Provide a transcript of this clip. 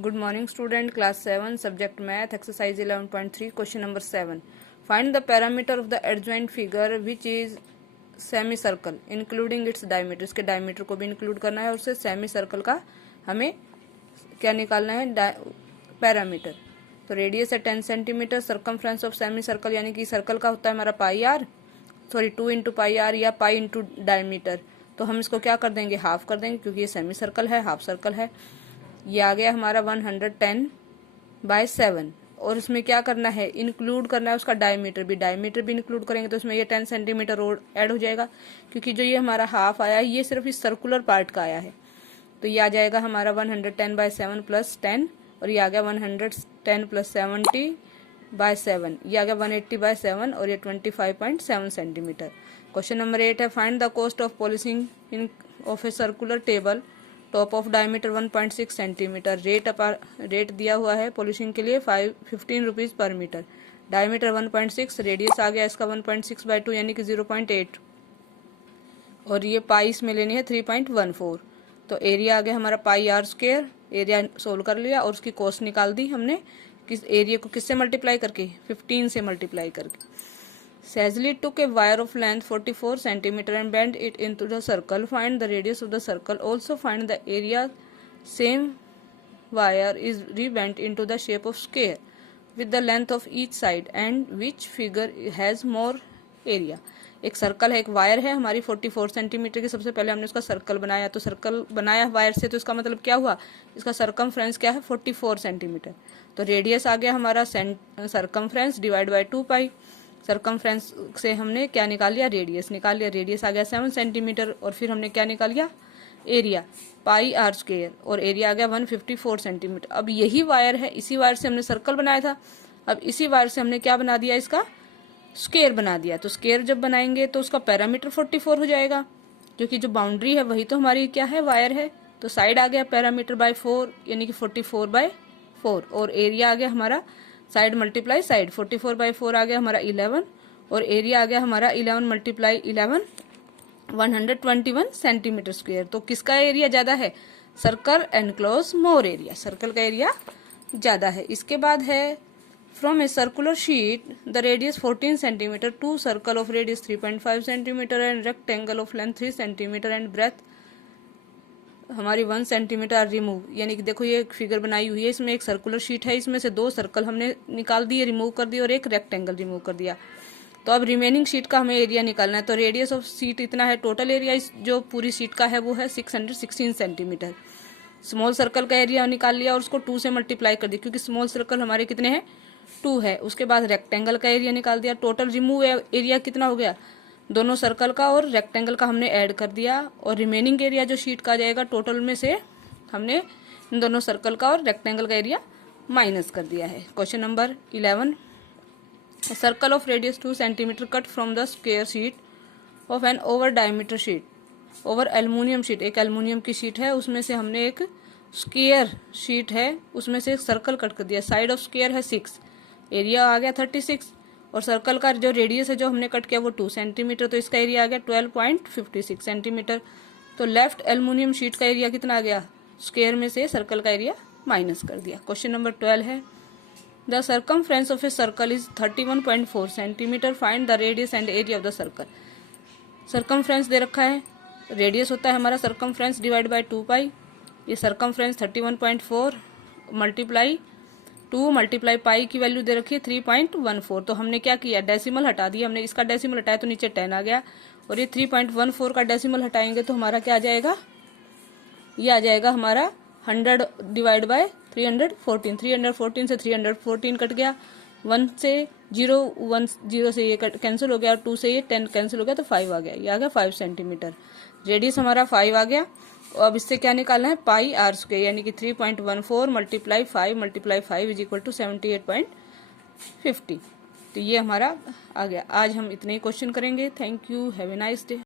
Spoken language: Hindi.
Good morning student, class 7, subject math, exercise 11.3, question number 7. Find the parameter of the adjoint figure which is semicircle including its diameter. इसके diameter को भी include करना है और उससे semicircle का हमें क्या निकालना है पैरामीटर। तो रेडियस है 10 सेंटीमीटर, सर्कमफ्रेंस ऑफ सेमीसर्कल यानी कि सर्कल का होता है हमारा पाई आर, 2 इंटू पाई आर या पाई इंटू डायमीटर। तो हम इसको क्या कर देंगे, हाफ कर देंगे क्योंकि ये सेमी सर्कल है, हाफ सर्कल है। ये आ गया हमारा 110/7 और इसमें क्या करना है, इंक्लूड करना है उसका डायमीटर भी इंक्लूड करेंगे तो इसमें ये 10 सेंटीमीटर और ऐड हो जाएगा क्योंकि जो ये हमारा हाफ आया है ये सिर्फ इस सर्कुलर पार्ट का आया है। तो ये आ जाएगा हमारा 110/7 प्लस 10 और ये आ गया 110 प्लस 70/7, ये आ गया 180/7 और ये 25.7 सेंटीमीटर। क्वेश्चन नंबर 8 है find the cost of polishing in of a circular table, top of diameter 1.6 centimetre. Rate दिया हुआ है पॉलिशिंग के लिए 15 rupees per metre. Diameter 1.6, radius आ गया इसका 1.6/2 यानी कि 0.8 और ये पाई इसमें लेनी है 3.14। तो एरिया आ गया हमारा पाई आर स्क्वायर। एरिया सोल्व कर लिया और उसकी कॉस्ट निकाल दी हमने, किस एरिया को किससे मल्टीप्लाई करके, 15 से मल्टीप्लाई करके। Sazli took a wire of length 44 centimeter and bent it into the circle. Find the radius of the circle. Also find the area. Same wire is rebent into the shape of square with the length of each side and which figure has more area. एक सर्कल है, एक वायर है हमारी 44 सेंटीमीटर की। सबसे पहले हमने उसका सर्कल बनाया, तो सर्कल बनाया वायर से तो इसका मतलब क्या हुआ, इसका सर्कमफ्रेंस क्या है 44 सेंटीमीटर। तो रेडियस आ गया हमारा circumference divide by 2 pi. Circumference से हमने क्या निकाल लिया, रेडियस निकाल लिया। रेडियस आ गया 7 सेंटीमीटर और फिर हमने क्या निकाल लिया, एरिया पाई आर स्क्वायर और एरिया आ गया 154 सेंटीमीटर। अब यही वायर है, इसी वायर से हमने सर्कल बनाया था, अब इसी वायर से हमने क्या बना दिया, इसका स्क्वायर बना दिया। तो स्क्वायर जब बनाएंगे तो उसका पैरामीटर 44 हो जाएगा क्योंकि जो बाउंड्री है वही तो हमारी क्या है, वायर है। तो साइड आ गया पैरामीटर बाय 4 यानी कि 44/4 और एरिया आ गया हमारा साइड मल्टीप्लाई साइड, 44/4 आ गया हमारा 11 और एरिया आ गया हमारा 11 मल्टीप्लाई 11 121 सेंटीमीटर स्क्वायर। तो किसका एरिया ज्यादा है, circle enclose more area, circle का एरिया ज्यादा है। इसके बाद है from a circular sheet the radius 14 centimetre, two circle of radius 3.5 centimetre and rectangle of length 3 centimetre and breadth हमारी 1 सेंटीमीटर रिमूव। यानी कि देखो ये एक फिगर बनाई हुई है, इसमें एक सर्कुलर शीट है, इसमें से 2 सर्कल हमने निकाल दिए, रिमूव कर दिए और एक रेक्टेंगल रिमूव कर दिया। तो अब रिमेनिंग शीट का हमें एरिया निकालना है। तो रेडियस ऑफ शीट इतना है, टोटल एरिया जो पूरी शीट का है वो है 616 सेंटीमीटर। स्मॉल सर्कल का एरिया निकाल लिया और उसको 2 से मल्टीप्लाई कर दिया क्योंकि स्मॉल सर्कल हमारे कितने हैं, 2 है। उसके बाद रेक्टेंगल का एरिया निकाल दिया। टोटल रिमूव एरिया कितना हो गया, दोनों सर्कल का और रेक्टेंगल का हमने ऐड कर दिया और रिमेनिंग एरिया जो शीट का आ जाएगा टोटल में से हमने इन दोनों सर्कल का और रेक्टेंगल का एरिया माइनस कर दिया है। Question number 11 circle of radius 2 centimetre cut from the square sheet of an over diameter sheet over aluminium sheet. एक एल्यूमिनियम की शीट है, उसमें से हमने एक स्क्वायर शीट है उसमें से एक सर्कल कट कर दिया। साइड ऑफ स्क्वायर है 6, एरिया आ गया 36 और सर्कल का जो रेडियस है जो हमने कट किया वो 2 सेंटीमीटर, तो इसका एरिया आ गया 12.56 सेंटीमीटर। तो लेफ्ट एल्यूमिनियम शीट का एरिया कितना आ गया, स्क्वायर में से सर्कल का एरिया माइनस कर दिया। क्वेश्चन नंबर 12 है the circumference of a circle is 31.4 centimetre, find the radius and area of the circle. Circumference दे रखा है, रेडियस होता है हमारा सर्कमफ्रेंस डिवाइड बाय 2 पाई। ये सर्कमफ्रेंस 31.4 मल्टीप्लाई 2 मल्टीप्लाई पाई की वैल्यू दे रखी है 3.14। तो हमने क्या किया, डेसिमल हटा दिया, हमने इसका डेसिमल हटाया तो नीचे 10 आ गया और ये 3.14 का डेसिमल हटाएंगे तो हमारा क्या आ जाएगा, ये आ जाएगा हमारा 100 डिवाइड बाय 314। 314 से 314 कट गया, 1 से 0 से ये कैंसिल हो गया और 2 से ये 10 कैंसिल हो गया तो 5 आ गया, ये आ गया 5 सेंटीमीटर। रेडियस हमारा 5 आ गया और अब इससे क्या निकालना है, पाई आर स्क्वायर यानी कि 3.14 मल्टीप्लाई 5 इज इक्वल टू 78.50। तो ये हमारा आ गया। आज हम इतने ही क्वेश्चन करेंगे। Thank you, have a nice day.